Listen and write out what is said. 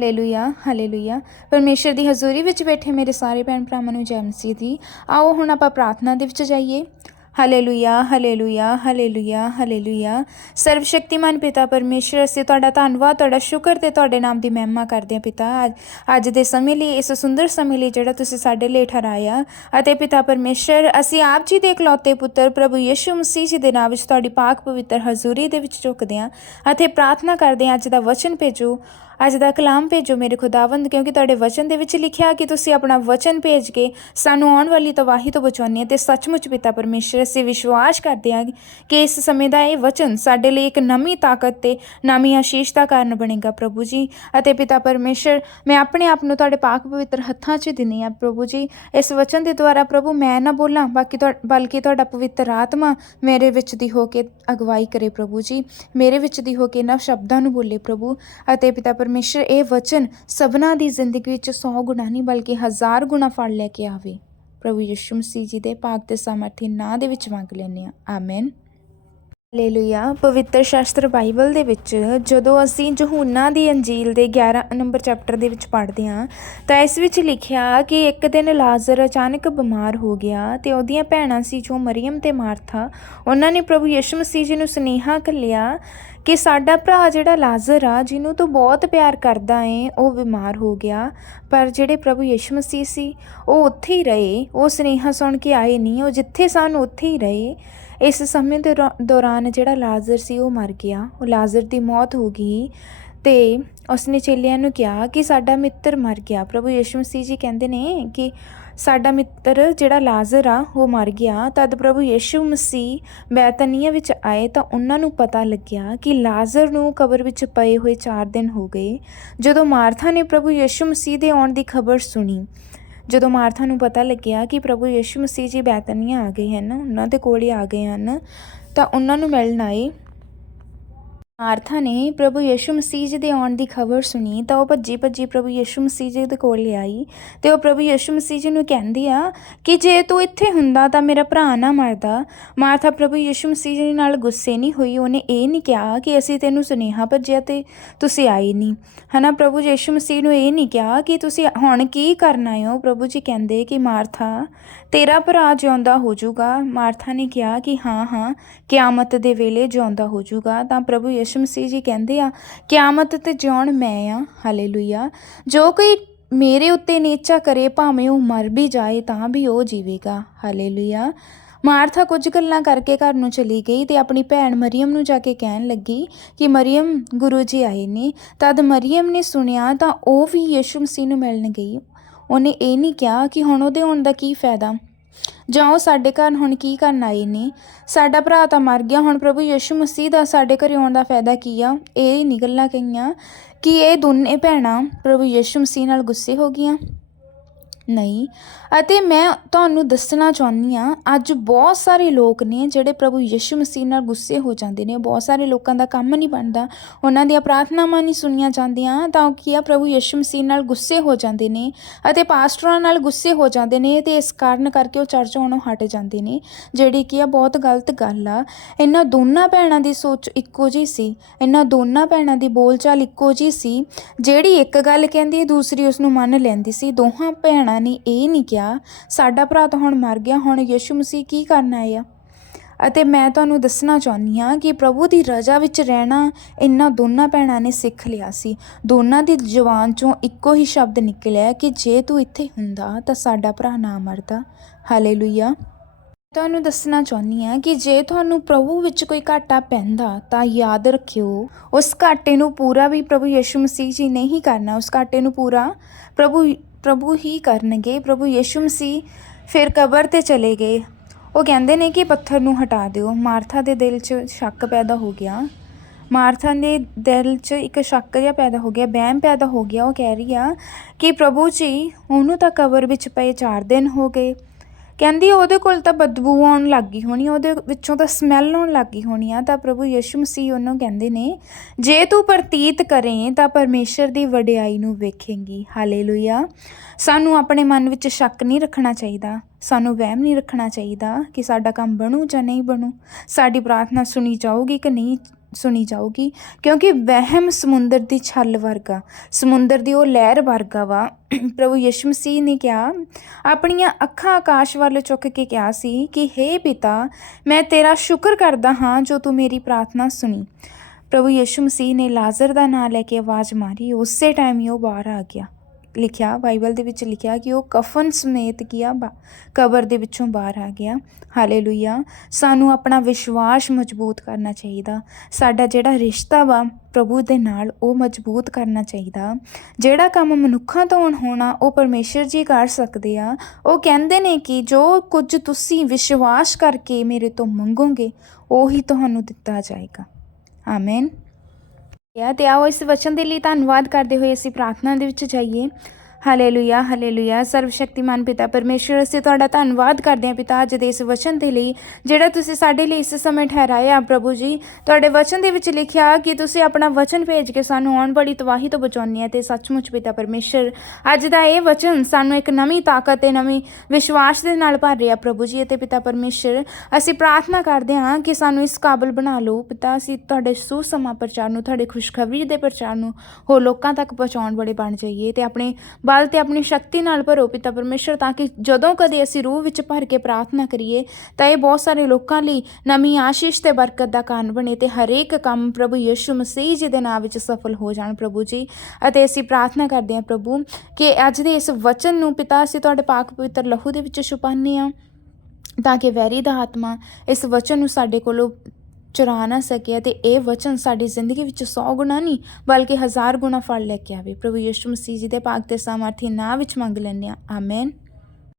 Hallelujah hallelujah ਪਰਮੇਸ਼ਰ ਦੀ ਹਜ਼ੂਰੀ ਵਿੱਚ ਬੈਠੇ ਮੇਰੇ ਸਾਰੇ ਭੈਣ ਭਰਾਵਾਂ ਨੂੰ ਜੈ ਮਸੀਹ ਦੀ। ਆਓ ਹੁਣ ਆਪਾਂ ਪ੍ਰਾਰਥਨਾ ਦੇ ਵਿੱਚ ਜਾਈਏ। ਹਾਲੇਲੂਇਆ ਹਾਲੇਲੂਇਆ ਹਾਲੇਲੂਇਆ ਹਾਲੇਲੂਇਆ ਸਰਵ ਸ਼ਕਤੀਮਾਨ ਪਿਤਾ ਪਰਮੇਸ਼ਰ, ਅਸੀਂ ਤੁਹਾਡਾ ਧੰਨਵਾਦ, ਤੁਹਾਡਾ ਸ਼ੁਕਰ ਤੇ ਤੁਹਾਡੇ ਨਾਮ ਦੀ ਮਹਿਮਾ ਕਰਦੇ ਹਾਂ ਪਿਤਾ। ਅੱਜ- ਅੱਜ ਦੇ ਸਮੇਂ ਲਈ, ਇਸ ਸੁੰਦਰ ਸਮੇਂ ਲਈ ਜਿਹੜਾ ਤੁਸੀਂ ਸਾਡੇ ਲਈ ਠਹਿਰਾਇਆ। ਅਤੇ ਪਿਤਾ ਪਰਮੇਸ਼ਰ, ਅਸੀਂ ਆਪ ਜੀ ਦੇ ਇਕਲੌਤੇ ਪੁੱਤਰ, ਪ੍ਰਭੂ ਯਿਸੂ ਮਸੀਹ ਜੀ ਦੇ ਨਾਮ ਵਿੱਚ ਤੁਹਾਡੀ ਪਾਕ ਪਵਿੱਤਰ ਹਜ਼ੂਰੀ ਦੇ ਵਿੱਚ ਝੁਕਦੇ ਹਾਂ। ਅਤੇ ਪ੍ਰਾਰਥਨਾ ਕਰਦੇ ਹਾਂ, ਅੱਜ ਦਾ ਵਚਨ ਭੇਜੋ। ਅੱਜ ਦਾ ਕਲਾਮ ਭੇਜੋ ਮੇਰੇ ਖੁਦਾਵੰਦ, ਕਿਉਂਕਿ ਤੁਹਾਡੇ ਵਚਨ ਦੇ ਵਿੱਚ ਲਿਖਿਆ ਕਿ ਤੁਸੀਂ ਆਪਣਾ ਵਚਨ ਭੇਜ ਕੇ ਸਾਨੂੰ ਆਉਣ ਵਾਲੀ ਤਬਾਹੀ ਤੋਂ ਬਚਾਉਂਦੇ ਹੋ ਤੇ ਸੱਚਮੁੱਚ ਪਿਤਾ ਪਰਮੇਸ਼ਰ, ਅਸੀਂ ਵਿਸ਼ਵਾਸ ਕਰਦੇ ਹਾਂ ਕਿ ਇਸ ਸਮੇਂ ਦਾ ਇਹ ਵਚਨ ਸਾਡੇ ਲਈ ਇੱਕ ਨਵੀਂ ਤਾਕਤ ਤੇ ਨਵੀਂ ਆਸ਼ੀਸ਼ ਦਾ ਕਾਰਨ ਬਣੇਗਾ, ਪ੍ਰਭੂ ਜੀ। ਅਤੇ ਪਿਤਾ ਪਰਮੇਸ਼ਰ, ਮੈਂ ਆਪਣੇ ਆਪ ਨੂੰ ਤੁਹਾਡੇ ਪਾਕ ਪਵਿੱਤਰ ਹੱਥਾਂ 'ਚ ਦਿੰਦੀ ਹਾਂ, ਪ੍ਰਭੂ ਜੀ। ਇਸ ਵਚਨ ਦੇ ਦੁਆਰਾ ਪ੍ਰਭੂ, ਮੈਂ ਨਾ ਬੋਲਾਂ, ਬਾਕੀ ਤੁਹਾ- ਬਲਕਿ ਤੁਹਾਡਾ ਪਵਿੱਤਰ ਆਤਮਾ ਮੇਰੇ ਵਿੱਚ ਦੀ ਹੋ ਕੇ ਅਗਵਾਈ ਕਰੇ, ਪ੍ਰਭੂ ਜੀ। ਮੇਰੇ ਵਿੱਚ ਦੀ ਹੋ ਕੇ ਨਵ ਸ਼ਬਦਾਂ ਨੂੰ ਬੋਲੇ, ਪ੍ਰਭੂ। ਅਤੇ ਪਿਤਾ ਪਰਮੇਸ਼ਰ ਇਹ ਵਚਨ ਸਭਨਾ ਦੀ ਜ਼ਿੰਦਗੀ ਵਿੱਚ 100 ਗੁਣਾ ਨਹੀਂ ਬਲਕਿ ਹਜ਼ਾਰ ਗੁਣਾ ਫਲ ਲੈ ਕੇ ਆਵੇ। ਪ੍ਰਭੂ ਯਿਸੂ ਮਸੀਹ ਜੀ ਦੇ ਪਾਕ ਤੇ ਸਮਰਥੀ ਨਾਂ ਦੇ ਵਿੱਚ ਮੰਗ ਲੈਂਦੇ ਹਾਂ। ਆਮੇਨ। ਹਾਲੇਲੂਇਆ। ਪਵਿੱਤਰ ਸ਼ਾਸਤਰ ਬਾਈਬਲ ਦੇ ਵਿੱਚ ਜਦੋਂ ਅਸੀਂ ਯਹੂਨਾ ਦੀ ਅੰਜੀਲ ਦੇ 11 ਨੰਬਰ ਚੈਪਟਰ ਦੇ ਵਿੱਚ ਪੜ੍ਹਦੇ ਹਾਂ, ਤਾਂ ਇਸ ਵਿੱਚ ਲਿਖਿਆ ਕਿ ਇੱਕ ਦਿਨ ਲਾਜ਼ਰ ਅਚਾਨਕ ਬਿਮਾਰ ਹੋ ਗਿਆ ਤੇ ਉਹਦੀਆਂ ਭੈਣਾਂ ਸੀ ਜੋ ਮਰੀਮ ਤੇ ਮਾਰਥਾ, ਉਹਨਾਂ ਨੇ ਪ੍ਰਭੂ ਯਿਸੂ ਮਸੀਹ ਜੀ ਨੂੰ ਸੁਨੇਹਾ ਘੱਲਿਆ ਕਿ ਸਾਡਾ ਭਰਾ ਜਿਹੜਾ ਲਾਜ਼ਰ ਆ, ਜਿਹਨੂੰ ਤੂੰ ਬਹੁਤ ਪਿਆਰ ਕਰਦਾ ਏ, ਉਹ ਬਿਮਾਰ ਹੋ ਗਿਆ। ਪਰ ਜਿਹੜੇ ਪ੍ਰਭੂ ਯਿਸੂ ਮਸੀਹ ਸੀ, ਉਹ ਉੱਥੇ ਹੀ ਰਹੇ। ਉਹ ਸੁਨੇਹਾ ਸੁਣ ਕੇ ਆਏ ਨਹੀਂ, ਉਹ ਜਿੱਥੇ ਸਨ, ਉੱਥੇ ਹੀ ਰਹੇ। ਇਸ ਸਮੇਂ ਦੇ ਰੌ- ਦੌਰਾਨ ਜਿਹੜਾ ਲਾਜ਼ਰ ਸੀ, ਉਹ ਮਰ ਗਿਆ। ਉਹ ਲਾਜ਼ਰ ਦੀ ਮੌਤ ਹੋ ਗਈ ਤੇ ਉਸਨੇ ਚੇਲਿਆਂ ਨੂੰ ਕਿਹਾ ਕਿ ਸਾਡਾ ਮਿੱਤਰ ਮਰ ਗਿਆ। ਪ੍ਰਭੂ ਯਿਸੂ ਮਸੀਹ ਜੀ ਕਹਿੰਦੇ ਨੇ ਕਿ ਸਾਡਾ ਮਿੱਤਰ ਜਿਹੜਾ ਲਾਜ਼ਰ ਆ, ਉਹ ਮਰ ਗਿਆ। ਤਦ ਪ੍ਰਭੂ ਯਿਸੂ ਮਸੀਹ ਬੈਤਨੀਆ ਵਿੱਚ ਆਏ ਤਾਂ ਉਹਨਾਂ ਨੂੰ ਪਤਾ ਲੱਗਿਆ ਕਿ ਲਾਜ਼ਰ ਨੂੰ ਕਬਰ ਵਿੱਚ ਪਏ ਹੋਏ 4 ਦਿਨ ਹੋ ਗਏ। ਜਦੋਂ ਮਾਰਥਾ ਨੇ ਪ੍ਰਭੂ ਯਿਸੂ ਮਸੀਹ ਦੇ ਆਉਣ ਦੀ ਖਬਰ ਸੁਣੀ, ਜਦੋਂ ਮਾਰਥਾ ਨੂੰ ਪਤਾ ਲੱਗਿਆ ਕਿ ਪ੍ਰਭੂ ਯਿਸੂ ਮਸੀਹ ਜੀ ਬੈਤਨੀਆ ਆ ਗਏ ਹਨ, ਉਹਨਾਂ ਦੇ ਕੋਲ ਹੀ ਆ ਗਏ ਹਨ, ਤਾਂ ਉਹਨਾਂ ਨੂੰ ਮਿਲਣ ਆਏ। ਮਾਰਥਾ ਨੇ ਪ੍ਰਭੂ ਯਿਸੂ ਮਸੀਹ ਜੀ ਦੇ ਆਉਣ ਦੀ ਖਬਰ ਸੁਣੀ ਤਾਂ ਉਹ ਭੱਜੀ ਭੱਜੀ ਪ੍ਰਭੂ ਯਿਸੂ ਮਸੀਹ ਜੀ ਦੇ ਕੋਲ ਆਈ ਤੇ ਉਹ ਪ੍ਰਭੂ ਯਿਸੂ ਮਸੀਹ ਜੀ ਨੂੰ ਕਹਿੰਦੀ ਆ ਕਿ ਜੇ ਤੂੰ ਇੱਥੇ ਹੁੰਦਾ ਤਾਂ ਮੇਰਾ ਭਰਾ ਨਾ ਮਰਦਾ। ਮਾਰਥਾ ਪ੍ਰਭੂ ਯਿਸੂ ਮਸੀਹ ਜੀ ਨਾਲ ਗੁੱਸੇ ਨਹੀਂ ਹੋਈ, ਉਹਨੇ ਇਹ ਨਹੀਂ ਕਿਹਾ ਕਿ ਅਸੀਂ ਤੈਨੂੰ ਸੁਨੇਹਾ ਭੱਜਿਆ ਤੇ ਤੁਸੀਂ ਆਏ ਨਹੀਂ। ਹਨਾ, ਪ੍ਰਭੂ ਯਿਸੂ ਮਸੀਹ ਨੂੰ ਇਹ ਨਹੀਂ ਕਿਹਾ ਕਿ ਤੁਸੀਂ ਹੁਣ ਕੀ ਕਰਨਾ ਹੋ? ਪ੍ਰਭੂ ਜੀ ਕਹਿੰਦੇ ਕਿ ਮਾਰਥਾ, ਤੇਰਾ ਭਰਾ ਜਿਉਂਦਾ ਹੋ ਜਾਊਗਾ। ਮਾਰਥਾ ਨੇ ਕਿਹਾ ਕਿ ਹਾਂ ਹਾਂ, ਕਿਆਮਤ ਦੇ ਵੇਲੇ ਜਿਉਂਦਾ ਹੋ ਜਾਊਗਾ। ਤਾਂ ਪ੍ਰਭੂ ਯਿਸੂ ਮਸੀਹ ਜੀ ਕਹਿੰਦੇ ਆ, ਕਿਆਮਤ ਤੇ ਜਿਉਣ ਮੈਂ ਆ, ਹਾਲੇਲੂਇਆ। ਜੋ ਕੋਈ ਮੇਰੇ ਉੱਤੇ ਨੇਚਾ ਕਰੇ, ਭਾਵੇਂ ਉਹ ਮਰ ਵੀ ਜਾਏ, ਤਾਂ ਵੀ ਉਹ ਜੀਵੇਗਾ, ਹਾਲੇਲੂਇਆ। ਮਾਰਥਾ ਕੁਝ ਗੱਲਾਂ ਕਰਕੇ ਘਰ ਨੂੰ ਚਲੀ ਗਈ ਤੇ ਆਪਣੀ ਭੈਣ ਮਰੀਮ ਨੂੰ ਜਾ ਕੇ ਕਹਿਣ ਲੱਗੀ ਕਿ ਮਰੀਮ, ਗੁਰੂ ਜੀ ਆਏ ਨੇ। ਤਦ ਮਰੀਮ ਨੇ ਸੁਣਿਆ ਤਾਂ ਉਹ ਵੀ ਯਿਸੂ ਮਸੀਹ ਨੂੰ ਮਿਲਣ ਗਈ। ਉਹਨੇ ਇਹ ਨਹੀਂ ਕਿਹਾ ਕਿ ਹੁਣ ਉਹਦੇ ਹੋਣ ਦਾ ਕੀ ਫਾਇਦਾ। ਜਾਂ ਉਹ ਸਾਡੇ ਘਰ ਹੁਣ ਕੀ ਕਰਨ ਆਏ ਨੇ? ਸਾਡਾ ਭਰਾ ਤਾਂ ਮਰ ਗਿਆ, ਹੁਣ ਪ੍ਰਭੂ ਯਿਸੂ ਮਸੀਹ ਦਾ ਸਾਡੇ ਘਰੇ ਆਉਣ ਦਾ ਫਾਇਦਾ ਕੀ ਆ? ਇਹ ਨਹੀਂ ਗੱਲਾਂ ਕਹੀਆਂ ਕਿ ਇਹ ਦੋਨੇ ਭੈਣਾਂ ਪ੍ਰਭੂ ਯਿਸੂ ਮਸੀਹ ਨਾਲ ਗੁੱਸੇ ਹੋ ਗਈਆਂ। ਨਹੀਂ। ਅਤੇ ਮੈਂ ਤੁਹਾਨੂੰ ਦੱਸਣਾ ਚਾਹੁੰਦੀ ਆ ਅੱਜ ਬਹੁਤ ਸਾਰੇ ਲੋਕ ਨੇ ਜਿਹੜੇ ਪ੍ਰਭੂ ਯਿਸੂ ਮਸੀਹ ਨਾਲ ਗੁੱਸੇ ਹੋ ਜਾਂਦੇ ਨੇ, ਬਹੁਤ ਸਾਰੇ ਲੋਕਾਂ ਦਾ ਕੰਮ ਨਹੀਂ ਬਣਦਾ, ਉਹਨਾਂ ਦੀਆਂ ਪ੍ਰਾਰਥਨਾਵਾਂ ਨਹੀਂ ਸੁਣੀਆਂ ਜਾਂਦੀਆਂ, ਤਾਂ ਕਿ ਆ, ਪ੍ਰਭੂ ਯਿਸੂ ਮਸੀਹ ਨਾਲ ਗੁੱਸੇ ਹੋ ਜਾਂਦੇ ਨੇ ਅਤੇ ਪਾਸਟਰਾਂ ਨਾਲ ਗੁੱਸੇ ਹੋ ਜਾਂਦੇ ਨੇ ਤੇ ਇਸ ਕਾਰਨ ਕਰਕੇ ਉਹ ਚਰਚ ਆਉਣੋਂ ਹਟ ਜਾਂਦੇ ਨੇ, ਜਿਹੜੀ ਕਿ ਆ ਬਹੁਤ ਗਲਤ ਗੱਲ ਆ। ਇਹਨਾਂ ਦੋਨਾਂ ਭੈਣਾਂ ਦੀ ਸੋਚ ਇੱਕੋ ਜਿਹੀ ਸੀ, ਇਹਨਾਂ ਦੋਨਾਂ ਭੈਣਾਂ ਦੀ ਬੋਲਚਾਲ ਇੱਕੋ ਜਿਹੀ ਸੀ, ਜਿਹੜੀ ਇੱਕ ਗੱਲ ਕਹਿੰਦੀ, ਦੂਸਰੀ ਉਸ ਨੂੰ ਮੰਨ ਲੈਂਦੀ ਸੀ, ਦੋਹਾਂ ਭੈਣਾਂ ਨੇ ਇਹ ਨਹੀਂ ਕਿਹਾ, ਸਾਡਾ ਭਰਾ ਤਾਂ ਹੁਣ ਮਰ ਗਿਆ, ਹੁਣ ਯਿਸੂ ਮਸੀਹ ਕੀ ਕਰਨ ਆਏ ਆ? ਅਤੇ ਮੈਂ ਤੁਹਾਨੂੰ ਦੱਸਣਾ ਚਾਹੁੰਦੀ ਹਾਂ ਕਿ ਪ੍ਰਭੂ ਦੀ ਰਜ਼ਾ ਵਿੱਚ ਰਹਿਣਾ ਇਹਨਾਂ ਦੋਨਾਂ ਭੈਣਾਂ ਨੇ ਸਿੱਖ ਲਿਆ ਸੀ। ਦੋਨਾਂ ਦੀ ਜ਼ੁਬਾਨ ਚੋਂ ਇੱਕੋ ਹੀ ਸ਼ਬਦ ਨਿਕਲਿਆ ਕਿ ਜੇ ਤੂੰ ਇੱਥੇ ਹੁੰਦਾ ਤਾਂ ਸਾਡਾ ਭਰਾ ਨਾ ਮਰਦਾ। ਹਾਲੇਲੂਇਆ। ਤੁਹਾਨੂੰ ਦੱਸਣਾ ਚਾਹੁੰਦੀ ਹਾਂ ਕਿ ਜੇ ਤੁਹਾਨੂੰ ਪ੍ਰਭੂ ਵਿੱਚ ਕੋਈ ਘਾਟਾ ਪੈਂਦਾ ਤਾਂ ਯਾਦ ਰੱਖਿਓ, ਉਸ ਘਾਟੇ ਨੂੰ ਪੂਰਾ ਵੀ ਪ੍ਰਭੂ ਯਿਸੂ ਮਸੀਹ ਜੀ ਨਹੀਂ ਕਰਨਾ, ਉਸ ਘਾਟੇ ਨੂੰ ਪੂਰਾ ਪ੍ਰਭੂ ਪ੍ਰਭੂ ਹੀ ਕਰਨਗੇ, ਪ੍ਰਭੂ ਯਿਸੂ ਮਸੀਹ ਫਿਰ ਕਬਰ ਤੇ ਚਲੇ ਗਏ। ਉਹ ਕਹਿੰਦੇ ਨੇ ਕਿ ਪੱਥਰ ਨੂੰ ਹਟਾ ਦਿਓ। ਮਾਰਥਾ ਦੇ ਦਿਲ 'ਚ ਸ਼ੱਕ ਪੈਦਾ ਹੋ ਗਿਆ। ਮਾਰਥਾ ਦੇ ਦਿਲ 'ਚ ਇੱਕ ਸ਼ੱਕ ਜਿਹਾ ਪੈਦਾ ਹੋ ਗਿਆ ਬਹਿਮ ਪੈਦਾ ਹੋ ਗਿਆ। ਉਹ ਕਹਿ ਰਹੀ ਆ ਕਿ ਪ੍ਰਭੂ ਜੀ, ਉਹਨੂੰ ਤਾਂ ਕਬਰ ਵਿੱਚ ਪਏ 4 ਦਿਨ ਹੋ ਗਏ। ਕਹਿੰਦੀ ਉਹਦੇ ਕੋਲ ਤਾਂ ਬਦਬੂ ਆਉਣ ਲੱਗ ਗਈ ਹੋਣੀ, ਉਹਦੇ ਵਿੱਚੋਂ ਤਾਂ ਸਮੈਲ ਆਉਣ ਲੱਗ ਗਈ ਹੋਣੀ ਆ, ਤਾਂ ਪ੍ਰਭੂ ਯਿਸੂ ਮਸੀਹ ਉਹਨੂੰ ਕਹਿੰਦੇ ਨੇ, ਜੇ ਤੂੰ ਪ੍ਰਤੀਤ ਕਰੇ ਤਾਂ ਪਰਮੇਸ਼ਰ ਦੀ ਵਡਿਆਈ ਨੂੰ ਵੇਖੇਂਗੀ, ਹਾਲੇਲੂਇਆ। ਸਾਨੂੰ ਆਪਣੇ ਮਨ ਵਿੱਚ ਸ਼ੱਕ ਨਹੀਂ ਰੱਖਣਾ ਚਾਹੀਦਾ, ਸਾਨੂੰ ਵਹਿਮ ਨਹੀਂ ਰੱਖਣਾ ਚਾਹੀਦਾ ਕਿ ਸਾਡਾ ਕੰਮ ਬਣੂ ਜਾਂ ਨਹੀਂ ਬਣੂ, ਸਾਡੀ ਪ੍ਰਾਰਥਨਾ ਸੁਣੀ ਜਾਊਗੀ ਕਿ ਨਹੀਂ ਸੁਣੀ ਜਾਊਗੀ, ਕਿਉਂਕਿ ਵਹਿਮ ਸਮੁੰਦਰ ਦੀ ਛੱਲ ਵਰਗਾ, ਸਮੁੰਦਰ ਦੀ ਉਹ ਲਹਿਰ ਵਰਗਾ ਵਾ। ਪ੍ਰਭੂ ਯਿਸੂ ਮਸੀਹ ਨੇ ਕਿਹਾ, ਆਪਣੀਆਂ ਅੱਖਾਂ ਆਕਾਸ਼ ਵੱਲ ਚੁੱਕ ਕੇ ਕਿਹਾ ਸੀ ਕਿ, ਹੇ ਪਿਤਾ, ਮੈਂ ਤੇਰਾ ਸ਼ੁਕਰ ਕਰਦਾ ਹਾਂ ਜੋ ਤੂੰ ਮੇਰੀ ਪ੍ਰਾਰਥਨਾ ਸੁਣੀ। ਪ੍ਰਭੂ ਯਿਸੂ ਮਸੀਹ ਨੇ ਲਾਜ਼ਰ ਦਾ ਨਾਮ ਲੈ ਕੇ ਆਵਾਜ਼ ਮਾਰੀ, ਉਸੇ ਟਾਈਮ ਹੀ ਉਹ ਬਾਹਰ ਆ ਗਿਆ। ਲਿਖਿਆ, ਬਾਈਬਲ ਦੇ ਵਿੱਚ ਲਿਖਿਆ ਕਿ ਉਹ ਕਫਨ ਸਮੇਤ ਗਿਆ ਬਾ- ਕਬਰ ਦੇ ਵਿੱਚੋਂ ਬਾਹਰ ਆ ਗਿਆ। ਹਾਲੇਲੂਇਆ। ਸਾਨੂੰ ਆਪਣਾ ਵਿਸ਼ਵਾਸ ਮਜ਼ਬੂਤ ਕਰਨਾ ਚਾਹੀਦਾ। ਸਾਡਾ ਜਿਹੜਾ ਰਿਸ਼ਤਾ ਵਾ ਪ੍ਰਭੂ ਦੇ ਨਾਲ, ਉਹ ਮਜ਼ਬੂਤ ਕਰਨਾ ਚਾਹੀਦਾ। ਜਿਹੜਾ ਕੰਮ ਮਨੁੱਖਾਂ ਤੋਂ ਹੋਣਾ, ਉਹ ਪਰਮੇਸ਼ਰ ਜੀ ਕਰ ਸਕਦੇ ਆ। ਉਹ ਕਹਿੰਦੇ ਨੇ ਕਿ ਜੋ ਕੁਝ ਤੁਸੀਂ ਵਿਸ਼ਵਾਸ ਕਰਕੇ ਮੇਰੇ ਤੋਂ ਮੰਗੋਗੇ, ਉਹੀ ਤੁਹਾਨੂੰ ਦਿੱਤਾ ਜਾਏਗਾ। ਆਮੇਨ। ਯਾ ਤੇ ਆਓ ਇਸ ਵਚਨ ਦੇ ਲਈ ਧੰਨਵਾਦ ਕਰਦੇ ਹੋਏ ਅਸੀਂ ਪ੍ਰਾਰਥਨਾ ਦੇ ਵਿੱਚ ਜਾਈਏ। ਹਾਲੇਲੂਇਆ ਹਾਲੇਲੂਇਆ ਸਰਵਸ਼ਕਤੀਮਾਨ ਪਿਤਾ ਪਰਮੇਸ਼ਰ ਅਸੀਂ ਤੁਹਾਡਾ ਧੰਨਵਾਦ ਕਰਦੇ ਹਾਂ ਪਿਤਾ ਅੱਜ ਦੇ ਇਸ ਵਚਨ ਦੇ ਲਈ, ਜਿਹੜਾ ਤੁਸੀਂ ਸਾਡੇ ਲਈ ਇਸ ਸਮੇਂ ਠਹਿਰਾਇਆ ਪ੍ਰਭੂ ਜੀ। ਤੁਹਾਡੇ ਵਚਨ ਦੇ ਵਿੱਚ ਲਿਖਿਆ ਕਿ ਤੁਸੀਂ ਆਪਣਾ ਵਚਨ ਭੇਜ ਕੇ ਸਾਨੂੰ ਆਉਣ ਵਾਲੀ ਤਬਾਹੀ ਤੋਂ ਬਚਾਉਂਦੇ ਆ ਤੇ ਸੱਚਮੁੱਚ ਪਿਤਾ ਪਰਮੇਸ਼ਰ ਅੱਜ ਦਾ ਇਹ ਵਚਨ ਸਾਨੂੰ ਇੱਕ ਨਵੀਂ ਤਾਕਤ ਤੇ ਨਵੀਂ ਵਿਸ਼ਵਾਸ ਦੇ ਨਾਲ ਭਰ ਰਿਹਾ ਪ੍ਰਭੂ ਜੀ ਅਤੇ ਪਿਤਾ ਪਰਮੇਸ਼ਰ ਅਸੀਂ ਪ੍ਰਾਰਥਨਾ ਕਰਦੇ ਹਾਂ ਕਿ ਸਾਨੂੰ ਇਸ ਕਾਬਲ ਬਣਾ ਲਓ। ਪਿਤਾ, ਅਸੀਂ ਤੁਹਾਡੇ ਸੁਸਮਾਂ ਪ੍ਰਚਾਰ ਨੂੰ, ਤੁਹਾਡੇ ਖੁਸ਼ਖਬਰੀ ਦੇ ਪ੍ਰਚਾਰ ਨੂੰ ਹੋਰ ਲੋਕਾਂ ਤੱਕ ਪਹੁੰਚਾਉਣ ਵਾਲੇ ਬਣ ਜਾਈਏ ਤੇ ਆਪਣੇ ਬਲ ਤੇ ਆਪਣੀ ਸ਼ਕਤੀ ਨਾਲ ਭਰੋ ਪਿਤਾ ਪਰਮੇਸ਼ਰ, ਤਾਂ ਕਿ ਜਦੋਂ ਕਦੇ ਅਸੀਂ ਰੂਹ ਵਿੱਚ ਭਰ ਕੇ ਪ੍ਰਾਰਥਨਾ ਕਰੀਏ, ਤਾਂ ਇਹ ਬਹੁਤ ਸਾਰੇ ਲੋਕਾਂ ਲਈ ਨਵੀਂ ਆਸ਼ੀਸ਼ ਤੇ ਬਰਕਤ ਦਾ ਕਾਰਨ ਬਣੇ ਤੇ ਹਰੇਕ ਕੰਮ ਪ੍ਰਭੂ ਯਿਸੂ ਮਸੀਹ ਜੀ ਦੇ ਨਾਮ ਵਿੱਚ ਸਫਲ ਹੋ ਜਾਣ ਪ੍ਰਭੂ ਜੀ। ਅਤੇ ਅਸੀਂ ਪ੍ਰਾਰਥਨਾ ਕਰਦੇ ਹਾਂ ਪ੍ਰਭੂ ਕਿ ਅੱਜ ਦੇ ਇਸ ਵਚਨ ਨੂੰ ਪਿਤਾ, ਅਸੀਂ ਤੁਹਾਡੇ ਪਾਕ ਪਵਿੱਤਰ ਲਹੂ ਦੇ ਵਿੱਚ ਛੁਪਾਉਂਦੇ ਹਾਂ, ਤਾਂ ਕਿ ਵੈਰੀ ਦਾ ਆਤਮਾ ਇਸ ਵਚਨ ਨੂੰ ਸਾਡੇ ਕੋਲੋਂ ਚੁਰਾ ਨਾ ਸਕਿਆ ਤੇ ਇਹ ਵਚਨ ਸਾਡੀ ਜ਼ਿੰਦਗੀ ਵਿੱਚ 100 ਗੁਣਾ ਨਹੀਂ, ਬਲਕਿ ਹਜ਼ਾਰ ਗੁਣਾ ਫਲ ਲੈ ਕੇ ਆਵੇ। ਪ੍ਰਭੂ ਯਿਸੂ ਮਸੀਹ ਜੀ ਦੇ ਪਾਕ ਤੇ ਸਮਰਥੀ ਨਾਂ ਵਿੱਚ ਮੰਗ ਲੈਂਦੇ ਹਾਂ। ਆਮੇਨ